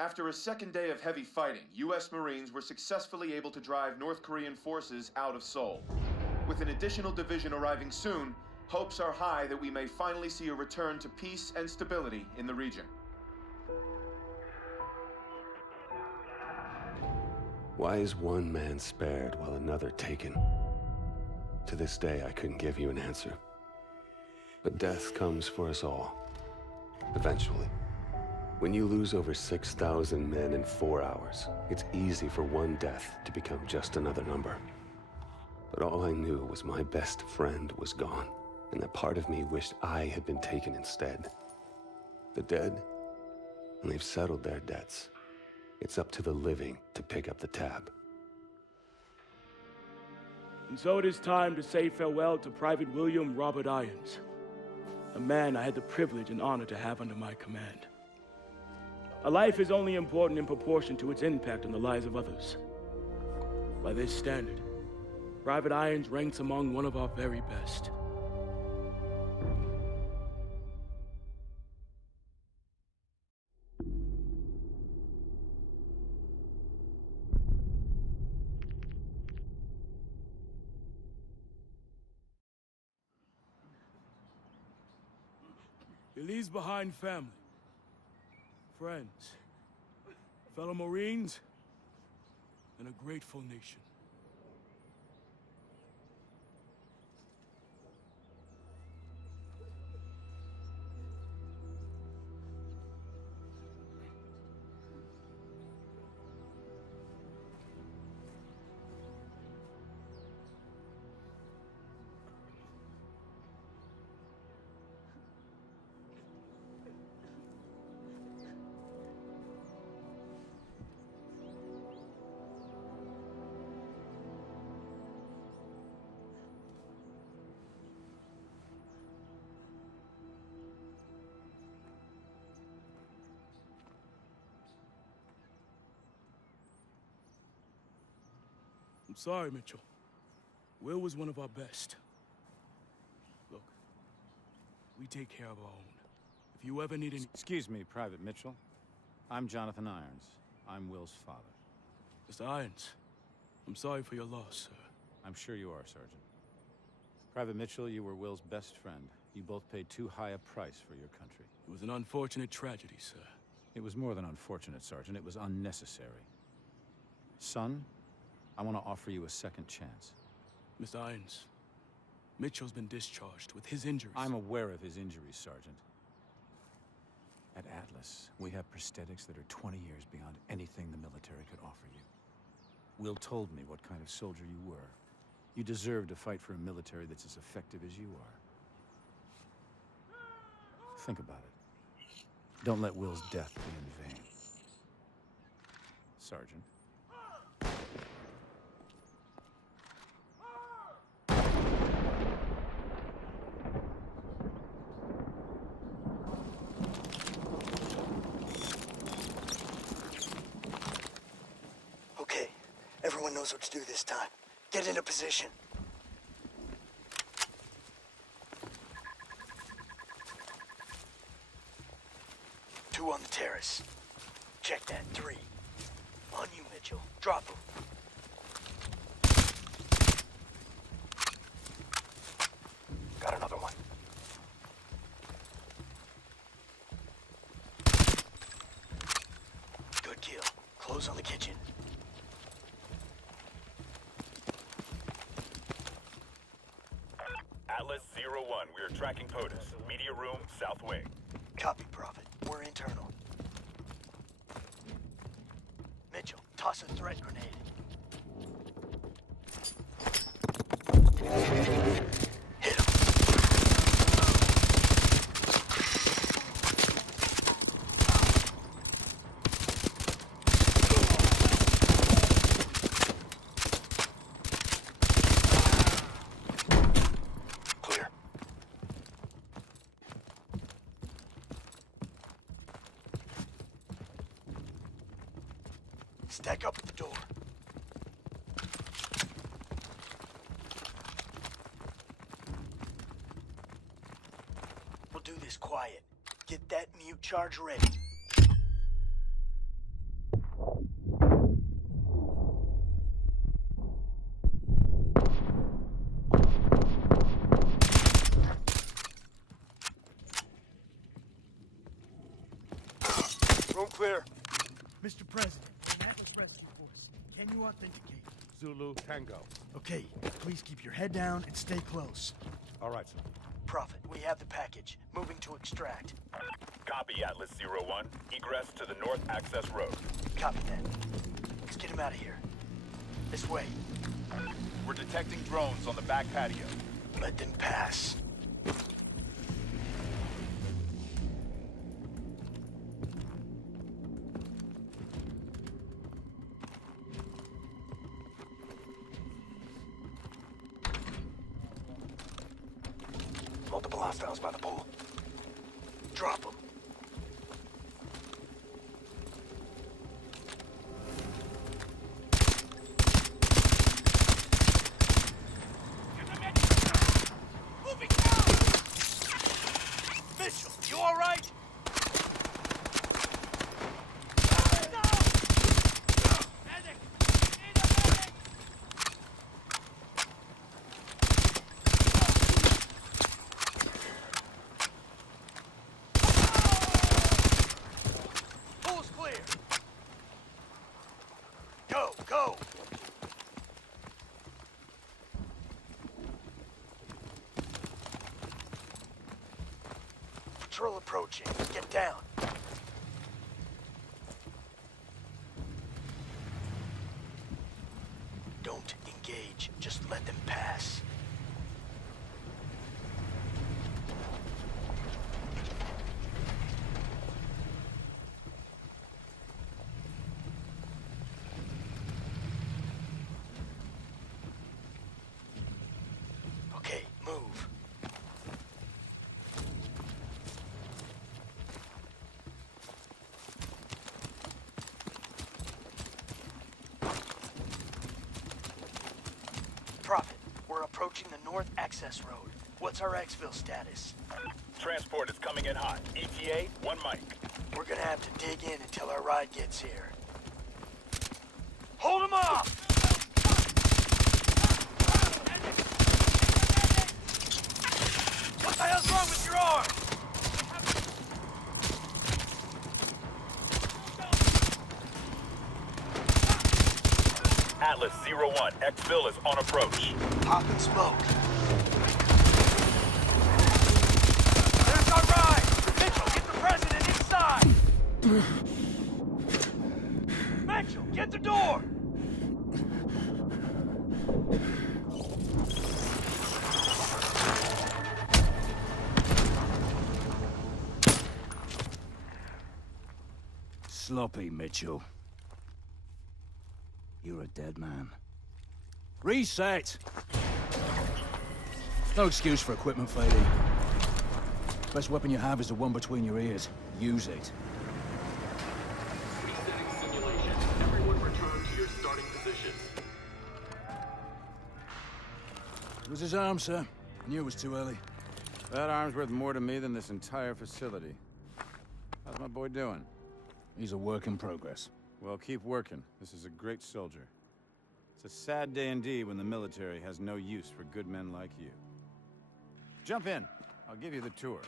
After a second day of heavy fighting, U.S. Marines were successfully able to drive North Korean forces out of Seoul. With an additional division arriving soon, hopes are high that we may finally see a return to peace and stability in the region. Why is one man spared while another taken? To this day, I couldn't give you an answer. But death comes for us all. Eventually. When you lose over 6,000 men in 4 hours, it's easy for one death to become just another number. But all I knew was my best friend was gone, and that part of me wished I had been taken instead. The dead, and they've settled their debts. It's up to the living to pick up the tab. And so it is time to say farewell to Private William Robert Irons, a man I had the privilege and honor to have under my command. A life is only important in proportion to its impact on the lives of others. By this standard, Private Irons ranks among one of our very best. He leaves behind family, friends, fellow Marines, and a grateful nation. I'm sorry, Mitchell. Will was one of our best. Look, we take care of our own. If you ever need any— Excuse me, Private Mitchell. I'm Jonathan Irons. I'm Will's father. Mr. Irons, I'm sorry for your loss, sir. I'm sure you are, Sergeant. Private Mitchell, you were Will's best friend. You both paid too high a price for your country. It was an unfortunate tragedy, sir. It was more than unfortunate, Sergeant. It was unnecessary. Son, I want to offer you a second chance. Mr. Irons, Mitchell's been discharged with his injuries. I'm aware of his injuries, Sergeant. At Atlas, we have prosthetics that are 20 years beyond anything the military could offer you. Will told me what kind of soldier you were. You deserve to fight for a military that's as effective as you are. Think about it. Don't let Will's death be in vain. Sergeant. Everyone knows what to do this time. Get into position. Two on the terrace. Check that. 3. On you, Mitchell. Drop him. Got another one. Good kill. Close on the kitchen. Atlas 01, we are tracking POTUS. Media room, south wing. Copy, Prophet. We're internal. Mitchell, toss a threat grenade. Hit him. Stack up at the door. We'll do this quiet. Get that mute charge ready. Room clear. Mr. President, we're an Atlas Rescue Force. Can you authenticate? Zulu Tango. Okay, please keep your head down and stay close. All right, sir. Prophet, we have the package. Moving to extract. Copy, Atlas 01. Egress to the North Access Road. Copy that. Let's get him out of here. This way. We're detecting drones on the back patio. Let them pass. Multiple hostiles by the pool. Drop them. Mitchell, you all right? Pool's clear. Go, go. Patrol approaching. Get down. Don't engage. Just let them pass. Okay, move. Prophet, we're approaching the North Access Road. What's our exfil status? Transport is coming in hot. ETA, 1 mic. We're gonna have to dig in until our ride gets here. Hold him off! What the hell's wrong with your arm? Atlas 01. Exfil is on approach. Popping smoke. There's our ride! Mitchell, get the president inside! Mitchell, get the door! Sloppy, Mitchell. You're a dead man. Reset! No excuse for equipment failure. Best weapon you have is the one between your ears. Use it. Resetting simulation. Everyone return to your starting positions. It was his arm, sir. I knew it was too early. That arm's worth more to me than this entire facility. How's my boy doing? He's a work in progress. Well, keep working. This is a great soldier. It's a sad day indeed when the military has no use for good men like you. Jump in. I'll give you the tour.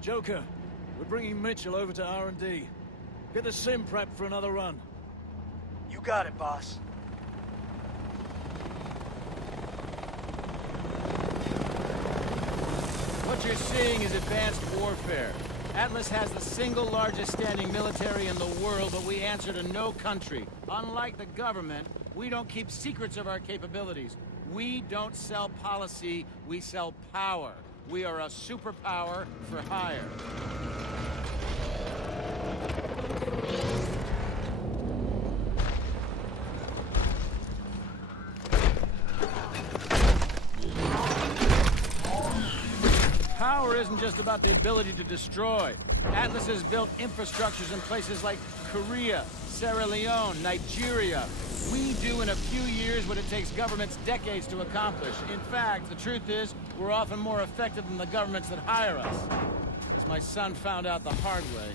Joker, we're bringing Mitchell over to R&D. Get the sim prepped for another run. You got it, boss. What you're seeing is advanced warfare. Atlas has the single largest standing military in the world, but we answer to no country. Unlike the government, we don't keep secrets of our capabilities. We don't sell policy, we sell power. We are a superpower for hire. Power isn't just about the ability to destroy. Atlas has built infrastructures in places like Korea, Sierra Leone, Nigeria. We do in a few years what it takes governments decades to accomplish. In fact, the truth is, we're often more effective than the governments that hire us. As my son found out the hard way.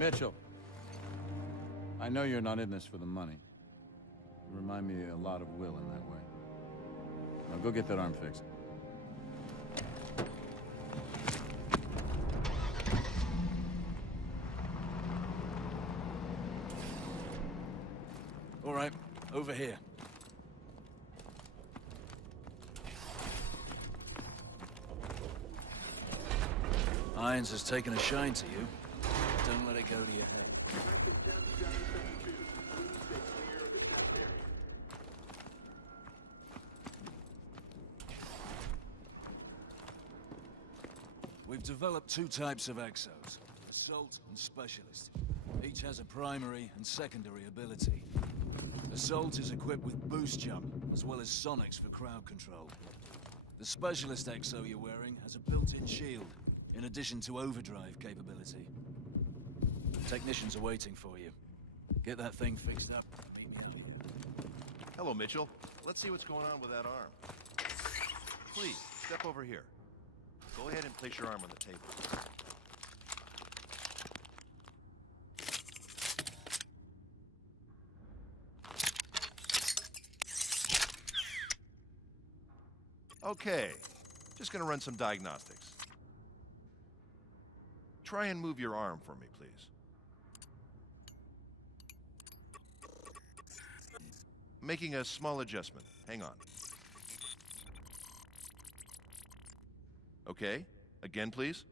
Mitchell, I know you're not in this for the money. You remind me a lot of Will in that way. Now go get that arm fixed. All right, over here. Irons has taken a shine to you. Don't let it go to your head. We've developed two types of exos, Assault and Specialist. Each has a primary and secondary ability. Assault is equipped with boost jump, as well as sonics for crowd control. The Specialist exo you're wearing has a built-in shield, in addition to overdrive capability. Technicians are waiting for you. Get that thing fixed up and meet me out here. Hello, Mitchell. Let's see what's going on with that arm. Please, step over here. Go ahead and place your arm on the table. Okay, just gonna run some diagnostics. Try and move your arm for me, please. Making a small adjustment. Hang on. Okay, again, please.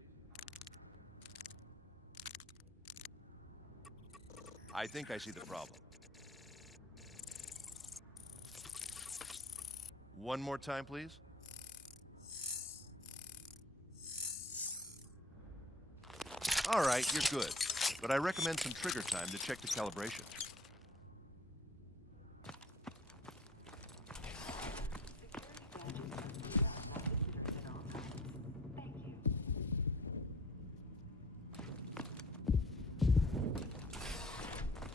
I think I see the problem. One more time, please. All right, you're good. But I recommend some trigger time to check the calibration.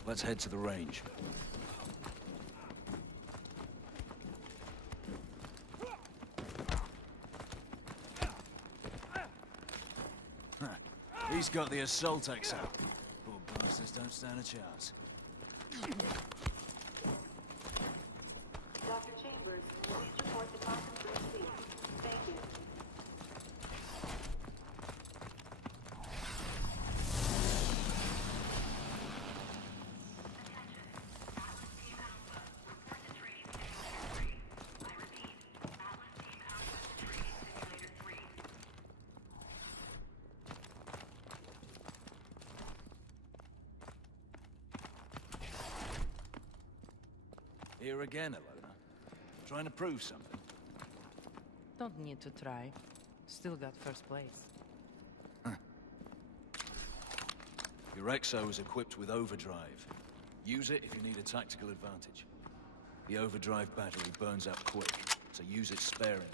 Let's head to the range. He's got the assault exo. Poor bastards don't stand a chance. Dr. Chambers, please report the conference received. Thank you. Here again, Alona. Trying to prove something. Don't need to try. Still got first place. Your exo is equipped with overdrive. Use it if you need a tactical advantage. The overdrive battery burns out quick, so use it sparingly.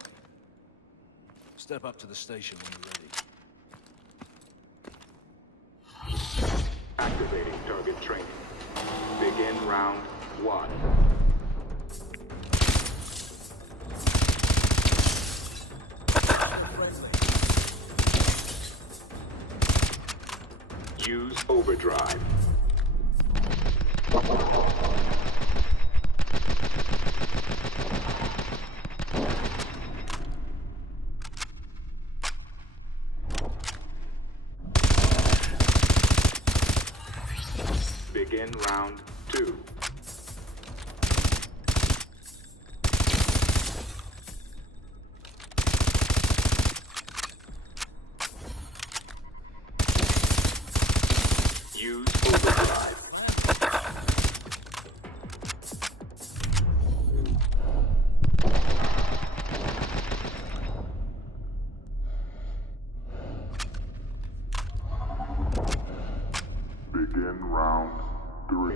Step up to the station when you're ready. Activating target training. Begin round 1. Use overdrive. Begin round 2. Use overdrive. round 3.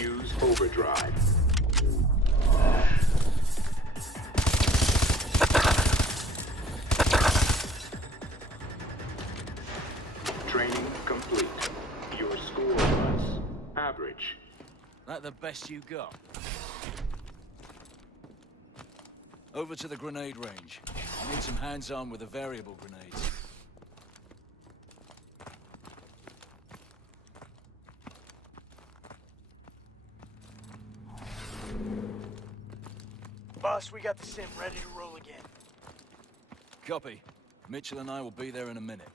Use overdrive. Training complete. Your score was average. That the best you got? Over to the grenade range. I need some hands-on with the variable grenades. Boss, we got the sim ready to roll again. Copy. Mitchell and I will be there in a minute.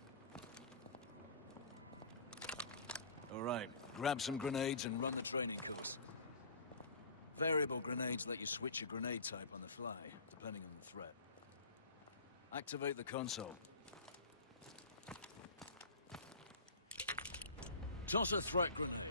All right, grab some grenades and run the training course. Variable grenades let you switch your grenade type on the fly, depending on the threat. Activate the console. Toss a threat grenade.